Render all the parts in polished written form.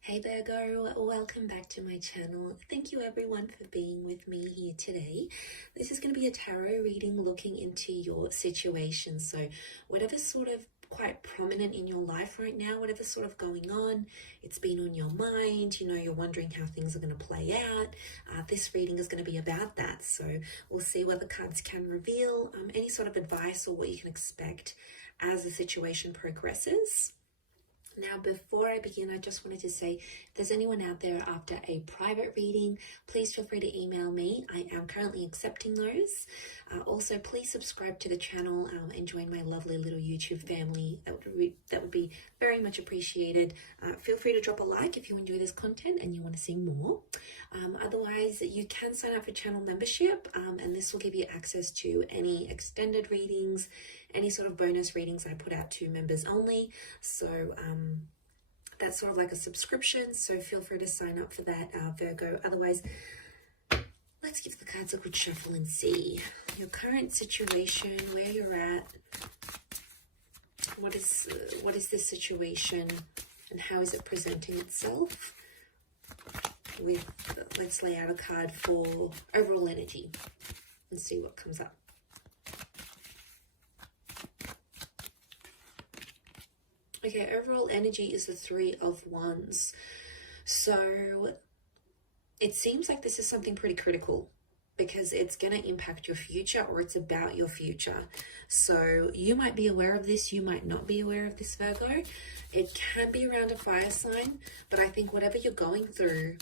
Hey Virgo, welcome back to my channel. Thank you everyone for being with me here today. This is going to be a tarot reading looking into your situation. So whatever's sort of quite prominent in your life right now, whatever's sort of going on, it's been on your mind, you're wondering how things are going to play out. This reading is going to be about that. So we'll see what the cards can reveal, any sort of advice or what you can expect as the situation progresses. Now, before I begin, I just wanted to say, if there's anyone out there after a private reading, please feel free to email me. I am currently accepting those. Also, please subscribe to the channel and join my lovely little YouTube family. That would be very much appreciated. Feel free to drop a like if you enjoy this content and you want to see more. Otherwise, you can sign up for channel membership, and this will give you access to any extended readings, any sort of bonus readings I put out to members only. So that's sort of like a subscription, so feel free to sign up for that, Virgo. Otherwise, let's give the cards a good shuffle and see your current situation, where you're at. What is this situation and how is it presenting itself? Let's lay out a card for overall energy and see what comes up. Okay, overall energy is the Three of Wands. So it seems like this is something pretty critical because it's going to impact your future, or it's about your future. So you might be aware of this, you might not be aware of this, Virgo. It can be around a fire sign, but I think whatever you're going through,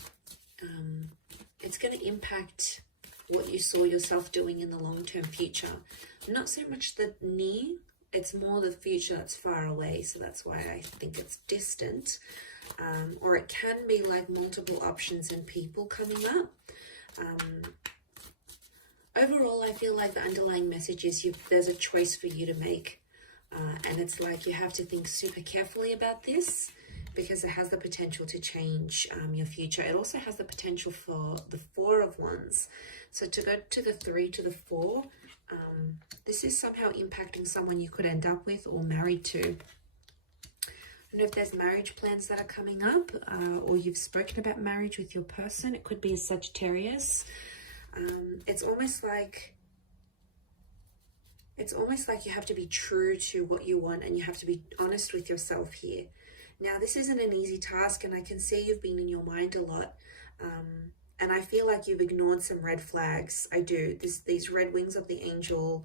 it's going to impact what you saw yourself doing in the long-term future. Not so much the near, it's more the future that's far away, so that's why I think it's distant. Or it can be like multiple options and people coming up. Overall, I feel like the underlying message is there's a choice for you to make. And it's like you have to think super carefully about this because it has the potential to change your future. It also has the potential for the Four of Wands. So to go to the 3 to the 4, this is somehow impacting someone you could end up with or married to. I don't know if there's marriage plans that are coming up, or you've spoken about marriage with your person. It could be a Sagittarius. It's almost like you have to be true to what you want, and you have to be honest with yourself here. Now, this isn't an easy task, and I can see you've been in your mind a lot. And I feel like you've ignored some red flags. I do. These red wings of the angel,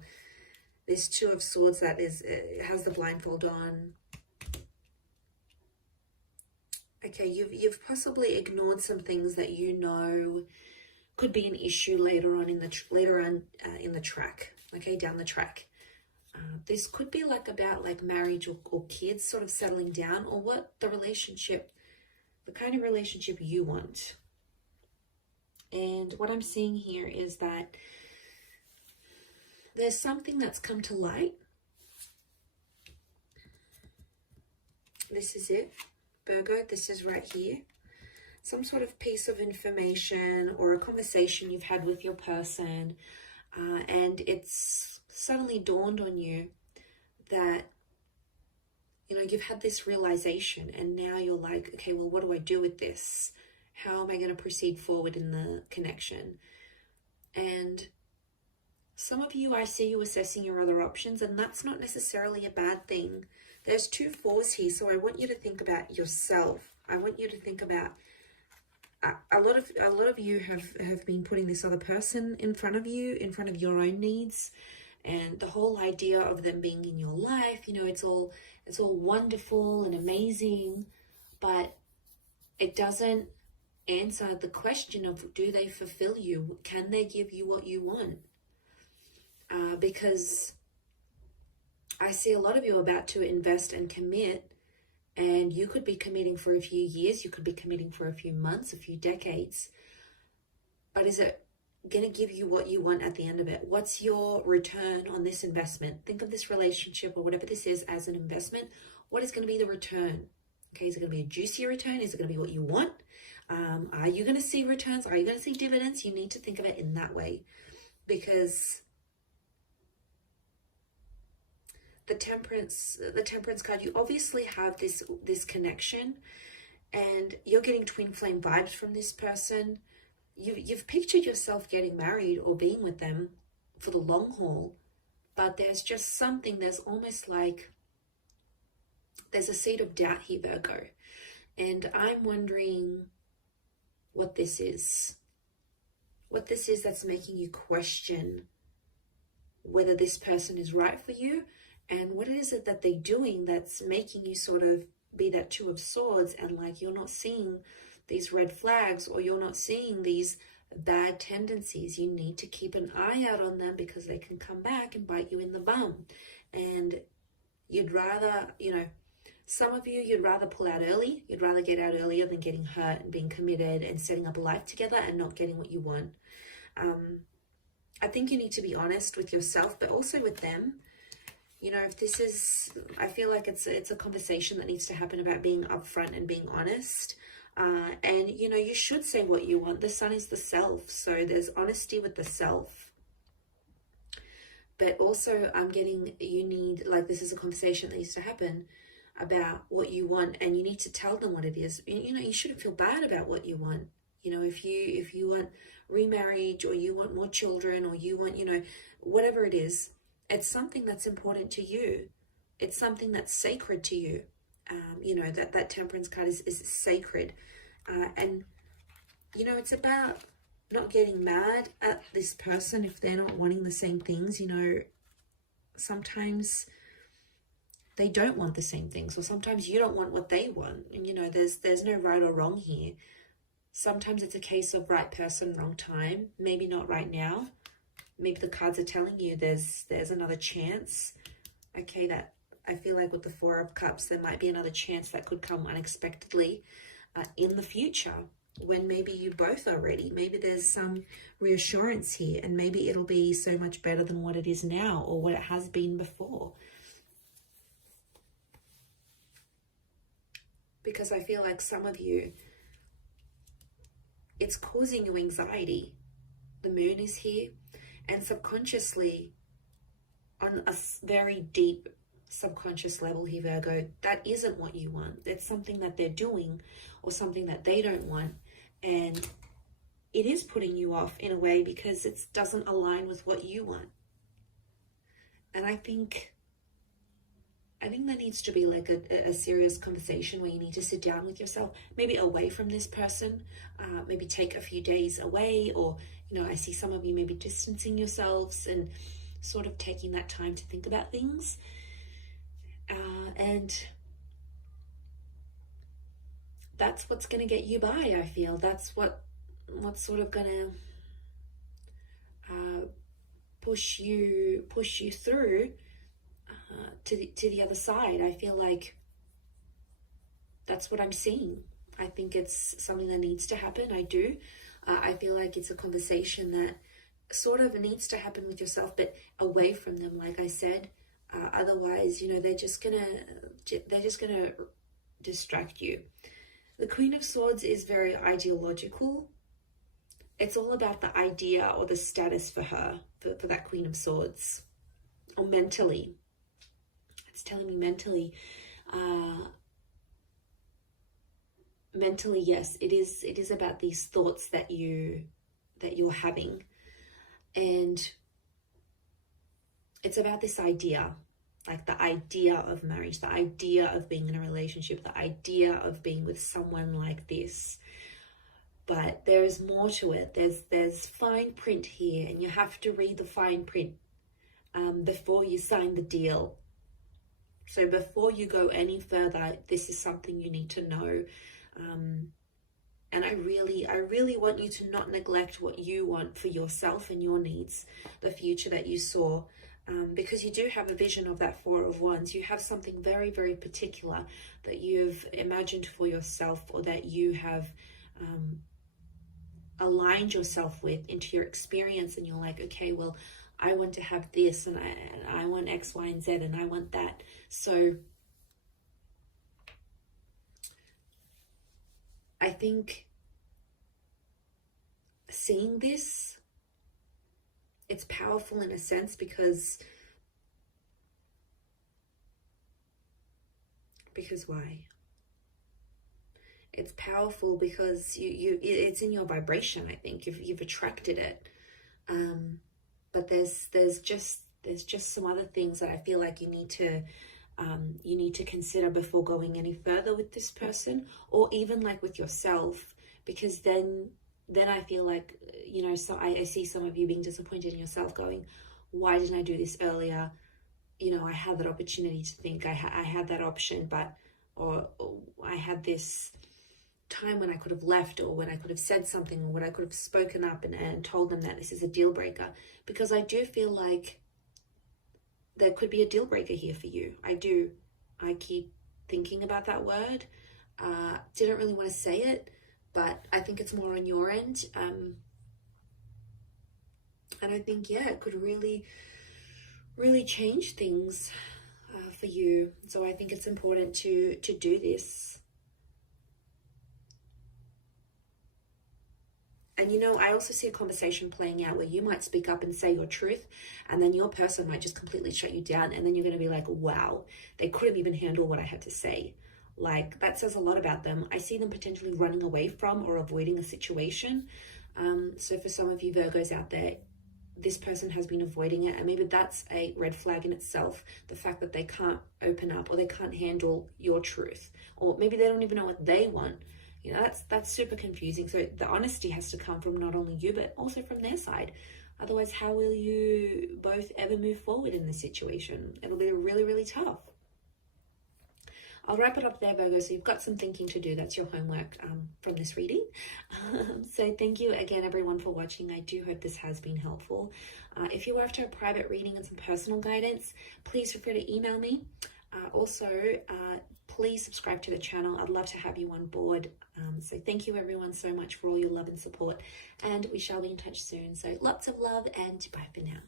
this Two of Swords that has the blindfold on. Okay, you've possibly ignored some things that you know could be an issue later on in the track. Okay, down the track. This could be like about like marriage or kids sort of settling down, or what the kind of relationship you want. And what I'm seeing here is that there's something that's come to light. This is it, Virgo. This is right here. Some sort of piece of information or a conversation you've had with your person, and it's suddenly dawned on you that, you've had this realization, and now you're like, okay, well, what do I do with this? How am I going to proceed forward in the connection? And some of you, I see you assessing your other options, and that's not necessarily a bad thing. There's 2 4s here, so I want you to think about yourself. I want you to think about a lot of you have been putting this other person in front of you, in front of your own needs, and the whole idea of them being in your life. It's all wonderful and amazing, but it doesn't answer the question of, do they fulfill you? Can they give you what you want? Because I see a lot of you about to invest and commit, and you could be committing for a few years, you could be committing for a few months, a few decades, but is it going to give you what you want at the end of it? What's your return on this investment? Think of this relationship or whatever this is as an investment. What is going to be the return? Okay, is it going to be a juicy return? Is it going to be what you want? Are you going to see returns? Are you going to see dividends? You need to think of it in that way, because the temperance card, you obviously have this connection, and you're getting twin flame vibes from this person. You've pictured yourself getting married or being with them for the long haul, but there's just something, there's almost like there's a seed of doubt here, Virgo. And I'm wondering what this is. What this is that's making you question whether this person is right for you, and what is it that they're doing that's making you sort of be that Two of Swords, and like you're not seeing these red flags, or you're not seeing these bad tendencies. You need to keep an eye out on them, because they can come back and bite you in the bum. And you'd rather, some of you, you'd rather pull out early. You'd rather get out earlier than getting hurt and being committed and setting up a life together and not getting what you want. I think you need to be honest with yourself, but also with them. If this is, I feel like it's a conversation that needs to happen about being upfront and being honest. And, you should say what you want. The sun is the self. So there's honesty with the self. But also I'm getting, you need, like, this is a conversation that needs to happen about what you want, and you need to tell them what it is. You shouldn't feel bad about what you want. If you want remarriage, or you want more children, or you want, whatever it is, it's something that's important to you. It's something that's sacred to you. That Temperance card is sacred. And, it's about not getting mad at this person if they're not wanting the same things. Sometimes they don't want the same things, or sometimes you don't want what they want. And, there's no right or wrong here. Sometimes it's a case of right person, wrong time. Maybe not right now. Maybe the cards are telling you there's another chance. Okay, that I feel like with the Four of Cups, there might be another chance that could come unexpectedly in the future, when maybe you both are ready. Maybe there's some reassurance here, and maybe it'll be so much better than what it is now, or what it has been before. Because I feel like some of you, it's causing you anxiety. The moon is here, and subconsciously, on a very deep subconscious level here, Virgo, that isn't what you want. It's something that they're doing, or something that they don't want, and it is putting you off in a way because it doesn't align with what you want. And I think there needs to be like a serious conversation where you need to sit down with yourself, maybe away from this person, maybe take a few days away, or, I see some of you maybe distancing yourselves and sort of taking that time to think about things. And that's what's going to get you by, I feel. That's what's sort of going to push you through to the other side. I feel like that's what I'm seeing. I think it's something that needs to happen. I do. I feel like it's a conversation that sort of needs to happen with yourself, but away from them, like I said. Otherwise, they're just gonna distract you. The Queen of Swords is very ideological. It's all about the idea or the status for her, for that Queen of Swords, or mentally. It's telling me mentally. Mentally, yes, it is about these thoughts that you're having, and it's about this idea, like the idea of marriage, the idea of being in a relationship, the idea of being with someone like this. But there's more to it. There's fine print here, and you have to read the fine print before you sign the deal. So before you go any further, this is something you need to know. And I really want you to not neglect what you want for yourself and your needs, the future that you saw. Because you do have a vision of that Four of Wands. You have something very, very particular that you've imagined for yourself, or that you have aligned yourself with into your experience, and you're like, okay, well, I want to have this, and I want X, Y, and Z, and I want that. So I think seeing this, it's powerful in a sense, because why? It's powerful because it's in your vibration. I think you've attracted it. But there's just some other things that I feel like you need to consider before going any further with this person, or even like with yourself, because then I feel like, you know, so I see some of you being disappointed in yourself, going, why didn't I do this earlier? You know, I had that opportunity to think, I had that option, but or I had this time when I could have left, or when I could have said something, or when I could have spoken up and told them that this is a deal breaker. Because I do feel like there could be a deal breaker here for you. I keep thinking about that word. Didn't really want to say it, but I think it's more on your end. And I think, yeah, it could really, really change things for you. So I think it's important to do this. And, you know, I also see a conversation playing out where you might speak up and say your truth, and then your person might just completely shut you down. And then you're going to be like, wow, they couldn't even handle what I had to say. Like, that says a lot about them. I see them potentially running away from or avoiding a situation. So for some of you Virgos out there, this person has been avoiding it, and maybe that's a red flag in itself. The fact that they can't open up, or they can't handle your truth, or maybe they don't even know what they want. You know, that's super confusing. So the honesty has to come from not only you, but also from their side. Otherwise, how will you both ever move forward in this situation? It'll be really, really tough. I'll wrap it up there, Virgo. So you've got some thinking to do. That's your homework from this reading. So thank you again, everyone, for watching. I do hope this has been helpful. If you're after a private reading and some personal guidance, please feel free to email me. Also, please subscribe to the channel. I'd love to have you on board. So thank you, everyone, so much for all your love and support. And we shall be in touch soon. So lots of love, and bye for now.